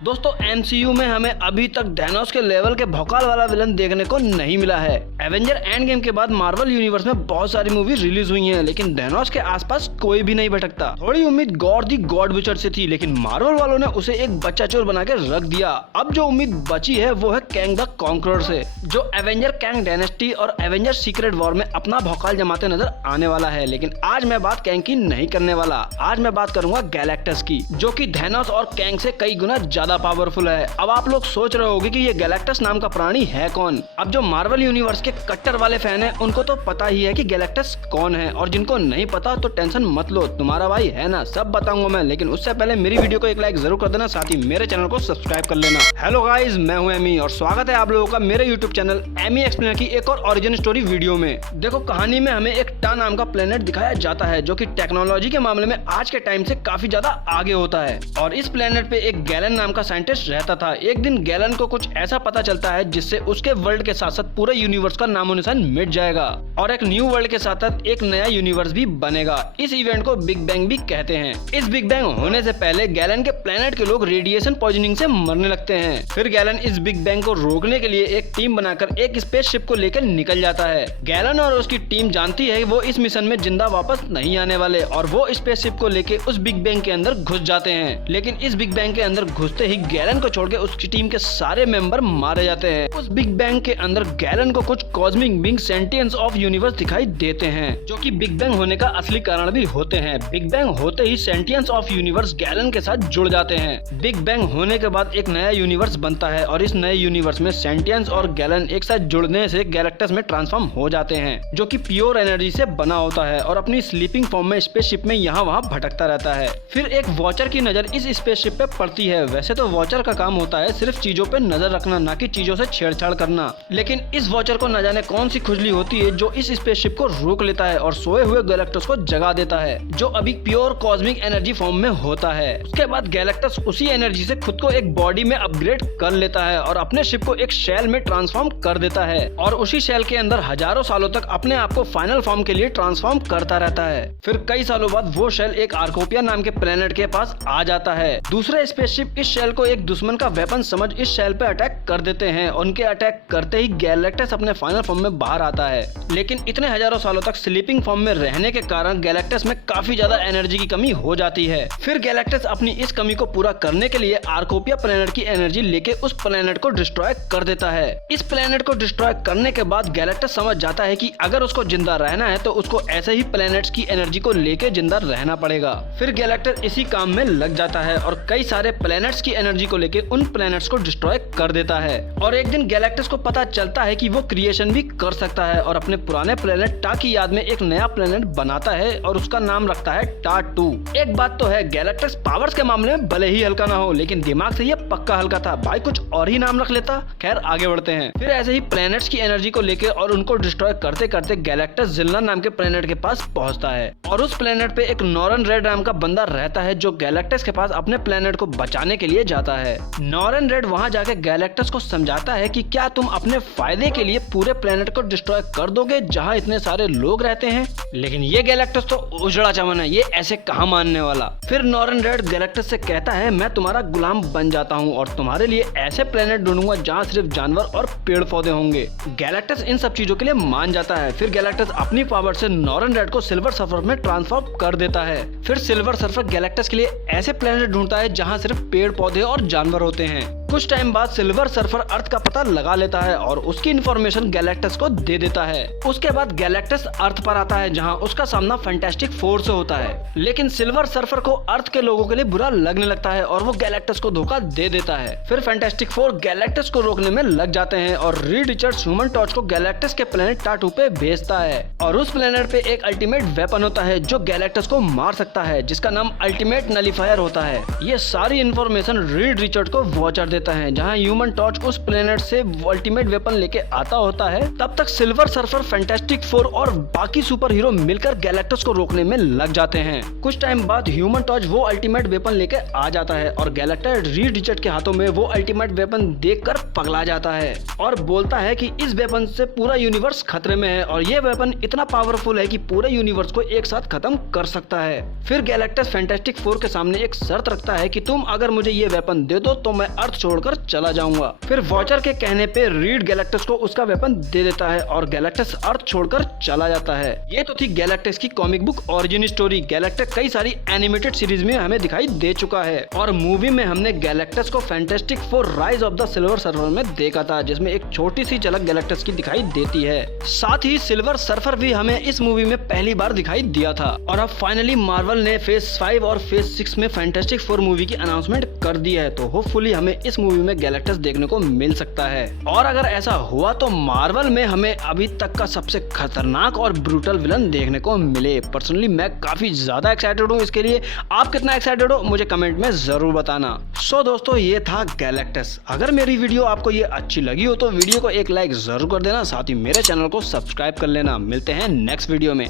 दोस्तों एमसीयू में हमें अभी तक डेनोस के लेवल के भौकाल वाला विलन देखने को नहीं मिला है। एवेंजर एंड गेम के बाद मार्वल यूनिवर्स में बहुत सारी मूवी रिलीज हुई हैं, लेकिन डेनोस के आसपास कोई भी नहीं भटकता। थोड़ी उम्मीद गॉड दी गॉड विचर से थी, लेकिन मार्वल वालों ने उसे एक बच्चा चोर बना के रख दिया। अब जो उम्मीद बची है वो है कैंग द कॉन्करर से, जो एवेंजर कैंग डायनेस्टी और एवेंजर सीक्रेट वॉर में अपना भौकाल जमाते नजर आने वाला है। लेकिन आज मैं बात कैंग की नहीं करने वाला, आज मैं बात करूंगा गैलेक्टस की, जो कि धेनोस और कैंग से कई गुना ज्यादा पावरफुल है। अब आप लोग सोच रहे होंगे कि ये गैलेक्टस नाम का प्राणी है कौन। अब जो मार्वल यूनिवर्स के कट्टर वाले फैन हैं उनको तो पता ही है कि गैलेक्टस कौन है, और जिनको नहीं पता तो टेंशन मत लो, तुम्हारा भाई है ना, सब बताऊंगा मैं। लेकिन उससे पहले मेरी वीडियो को एक लाइक जरूर कर देना, साथ ही मेरे चैनल को सब्सक्राइब कर लेना। हेलो गाइस, मैं हूं एमी और स्वागत है आप लोगों का मेरे यूट्यूब चैनल एमी एक्सप्लेनर की एक और ओरिजिन स्टोरी वीडियो में। देखो, कहानी में हमें एक टा नाम का प्लेनेट दिखाया जाता है, जो कि टेक्नोलॉजी के मामले में आज के टाइम से काफी ज्यादा आगे होता है। और इस प्लेनेट पे एक गैलन नाम का साइंटिस्ट रहता था। एक दिन गैलन को कुछ ऐसा पता चलता है जिससे उसके वर्ल्ड के साथ साथ पूरे यूनिवर्स का नामो निशान मिट जाएगा और एक न्यू वर्ल्ड के साथ साथ एक नया यूनिवर्स भी बनेगा। इस इवेंट को बिग बैंग भी कहते हैं। इस बिग बैंग होने से पहले गैलन के प्लेनेट के लोग रेडिएशन पॉइजनिंग से मरने लगते हैं। फिर गैलन इस बिग बैंग को रोकने के लिए एक टीम बनाकर एक स्पेसशिप को लेकर निकल जाता है। गैलन और उसकी टीम जानती है वो इस मिशन में जिंदा वापस नहीं आने वाले, और वो स्पेसशिप को लेकर उस बिग बैंग के अंदर घुस जाते हैं। लेकिन इस बिग बैंग के अंदर घुसते ही गैलन को छोड़ के उसकी टीम के सारे मेंबर मारे जाते हैं। उस बिग बैंग के अंदर गैलन को कुछ cosmic being sentience of universe दिखाई देते हैं, जो कि बिग बैंग होने का असली कारण भी होते हैं। बिग बैंग होते ही सेंटियंस ऑफ यूनिवर्स गैलन के साथ जुड़ जाते हैं। बिग बैंग होने के बाद एक नया यूनिवर्स बनता है, और इस नए यूनिवर्स में सेंटियंस और गैलन एक साथ जुड़ने से गैलेक्टस में ट्रांसफॉर्म हो जाते हैं, जो कि प्योर एनर्जी से बना होता है और अपनी स्लीपिंग फॉर्म में स्पेसशिप में यहाँ वहाँ भटकता रहता है। फिर एक वॉचर की नजर इस स्पेसशिप पे पड़ती है। वैसे तो वॉचर का काम होता है सिर्फ चीजों पे नजर रखना, ना कि चीजों से छेड़छाड़ करना, लेकिन इस वॉचर को न जाने कौन सी खुजली होती है जो इस स्पेसशिप को रोक लेता है और सोए हुए गैलेक्टस को जगा देता है, जो अभी प्योर कॉस्मिक एनर्जी फॉर्म में होता है। उसके बाद गैलेक्टस उसी एनर्जी से खुद को एक बॉडी में अपग्रेड कर लेता है और अपने शिप को एक शेल में ट्रांसफॉर्म कर देता है, और उसी शेल के अंदर हजारों सालों तक अपने आप को फाइनल फॉर्म के लिए ट्रांसफॉर्म करता रहता है। फिर कई सालों बाद वो शेल एक आर्कोपिया नाम के प्लेनेट के पास आ जाता है। दूसरे स्पेसशिप इस शेल को एक दुश्मन का वेपन समझ इस शेल पे अटैक कर देते हैं। उनके अटैक करते ही गैलेक्टस अपने फाइनल फॉर्म में बाहर आता है, लेकिन इतने हजारों सालों तक स्लीपिंग फॉर्म में रहने के कारण गैलेक्टस में काफी ज्यादा एनर्जी की कमी हो जाती है। फिर गैलेक्टस अपनी इस कमी को पूरा करने के लिए आर्कोपिया प्लेनेट की एनर्जी लेके उस प्लेनेट को डिस्ट्रॉय कर देता है। इस प्लेनेट को डिस्ट्रॉय करने के बाद गैलेक्टस समझ जाता है कि अगर उसको जिंदा रहना है तो उसको ऐसे ही प्लेनेट्स की एनर्जी को लेके जिंदा रहना पड़ेगा। फिर गैलेक्टस इसी काम में लग जाता है और कई सारे प्लेनेट्स की एनर्जी को लेके उन प्लेनेट्स को डिस्ट्रॉय कर देता है। और एक दिन गैलेक्टस को पता चलता है कि वो क्रिएशन भी कर सकता है और अपने पुराने प्लेनेट टा की याद में एक नया प्लेनेट बनाता है और उसका नाम रखता है टा-2। एक बात तो है, गैलेक्टस पावर्स के मामले में भले ही हल्का ना हो, लेकिन दिमाग से ये पक्का हल्का था। भाई कुछ और ही नाम रख लेता। खैर, आगे बढ़ते हैं। फिर ऐसे ही प्लेनेट्स की एनर्जी को लेके और उनको डिस्ट्रॉय करते करते गैलेक्टस जिल्ला नाम के प्लेनेट के पास पहुंचता है, और उस प्लेनेट पे एक नॉरन रेड नाम का बंदा रहता है, जो गैलेक्टस के पास अपने प्लेनेट को बचाने के लिए जाता है। नॉरन रेड वहाँ जाके गैलेक्टस को समझाता है कि क्या तुम अपने फायदे के लिए पूरे प्लेनेट को डिस्ट्रॉय कर दोगे जहाँ इतने सारे लोग रहते हैं। लेकिन ये गैलेक्टस तो उजड़ा चमन है, ये ऐसे कहाँ मानने वाला। फिर नॉरन रेड गैलेक्टस से कहता है, मैं तुम्हारा गुलाम बन जाता हूँ और तुम्हारे लिए ऐसे प्लेनेट ढूंढूंगा जहाँ सिर्फ जानवर और पेड़ पौधे होंगे। गैलेक्टस इन सब चीजों के लिए मान जाता है। फिर गैलेक्टस अपनी पावर से नॉरन रेड को सिल्वर सर्फर में ट्रांसफॉर्म कर देता है। फिर सिल्वर सर्फर गैलेक्टस के लिए ऐसे प्लेनेट ढूंढता है जहाँ सिर्फ पेड़ पौधे और जानवर होते हैं। कुछ टाइम बाद सिल्वर सर्फर अर्थ का पता लगा लेता है और उसकी इन्फॉर्मेशन गैलेक्टस को दे देता है। उसके बाद गैलेक्टस अर्थ पर आता है, जहां उसका सामना फैंटास्टिक फोर से होता है। लेकिन सिल्वर सर्फर को अर्थ के लोगों के लिए बुरा लगने लगता है और वो गैलेक्टस को धोखा दे देता है। फिर फैंटास्टिक फोर गैलेक्टस को रोकने में लग जाते हैं और रीड रिचर्ड्स ह्यूमन टॉर्च को गैलेक्टस के प्लेनेट टा-2 पे भेजता है, और उस प्लेनेट पे एक अल्टीमेट वेपन होता है जो गैलेक्टस को मार सकता है, जिसका नाम अल्टीमेट नलीफायर होता है। ये सारी इन्फॉर्मेशन रीड रिचर्ड को वॉचर देता है। जहां ह्यूमन टॉर्च उस प्लेनेट से अल्टीमेट वेपन लेके आता होता है, तब तक सिल्वर सर्फर, फैंटास्टिक फोर और बाकी सुपर हीरो मिलकर गैलेक्टस को रोकने में लग जाते हैं। कुछ टाइम बाद ह्यूमन टॉर्च वो अल्टीमेट वेपन लेके आ जाता है और गैलेक्टर रीड रिचर्ड के हाथों में वो अल्टीमेट वेपन देखकर पगला जाता है और बोलता है कि इस वेपन से पूरा यूनिवर्स खतरे में है और ये वेपन इतना पावरफुल है कि पूरे यूनिवर्स को एक साथ खत्म कर सकता है। फिर गैलेक्टस फैंटास्टिक फोर के सामने एक शर्त रखता है कि तुम अगर मुझे ये वेपन दे दो तो मैं अर्थ छोड़कर चला जाऊंगा। फिर वॉचर के कहने पे रीड गैलेक्टस को उसका वेपन दे देता है और गैलेक्टस अर्थ छोड़कर चला जाता है। ये तो थी गैलेक्टस की comic book origin story. Galactus कई सारी एनिमेटेड सीरीज में हमें दिखाई दे चुका है और मूवी में हमने गैलेक्टस को fantastic four rise of the silver surfer में देखा था, जिसमें एक छोटी सी झलक गैलेक्टस की दिखाई देती है। साथ ही सिल्वर सर्फर भी हमें इस मूवी में पहली बार दिखाई दिया था। और अब फाइनली मार्वल ने फेज 5 और फेज 6 में फैंटास्टिक फोर मूवी की अनाउंसमेंट कर दी है, तो होपफुली हमें इस मूवी में गैलेक्टस देखने को मिल सकता है। और अगर ऐसा हुआ तो मार्वल में हमें अभी तक का सबसे खतरनाक और ब्रूटल विलन देखने को मिले। पर्सनली मैं काफी ज्यादा एक्साइटेड हूँ इसके लिए। आप कितना एक्साइटेड हो मुझे कमेंट में जरूर बताना। सो दोस्तों, ये था गैलेक्टस। अगर मेरी वीडियो आपको ये अच्छी लगी हो तो वीडियो को एक लाइक जरूर कर देना, साथ ही मेरे चैनल को सब्सक्राइब कर लेना। मिलते हैं नेक्स्ट वीडियो में।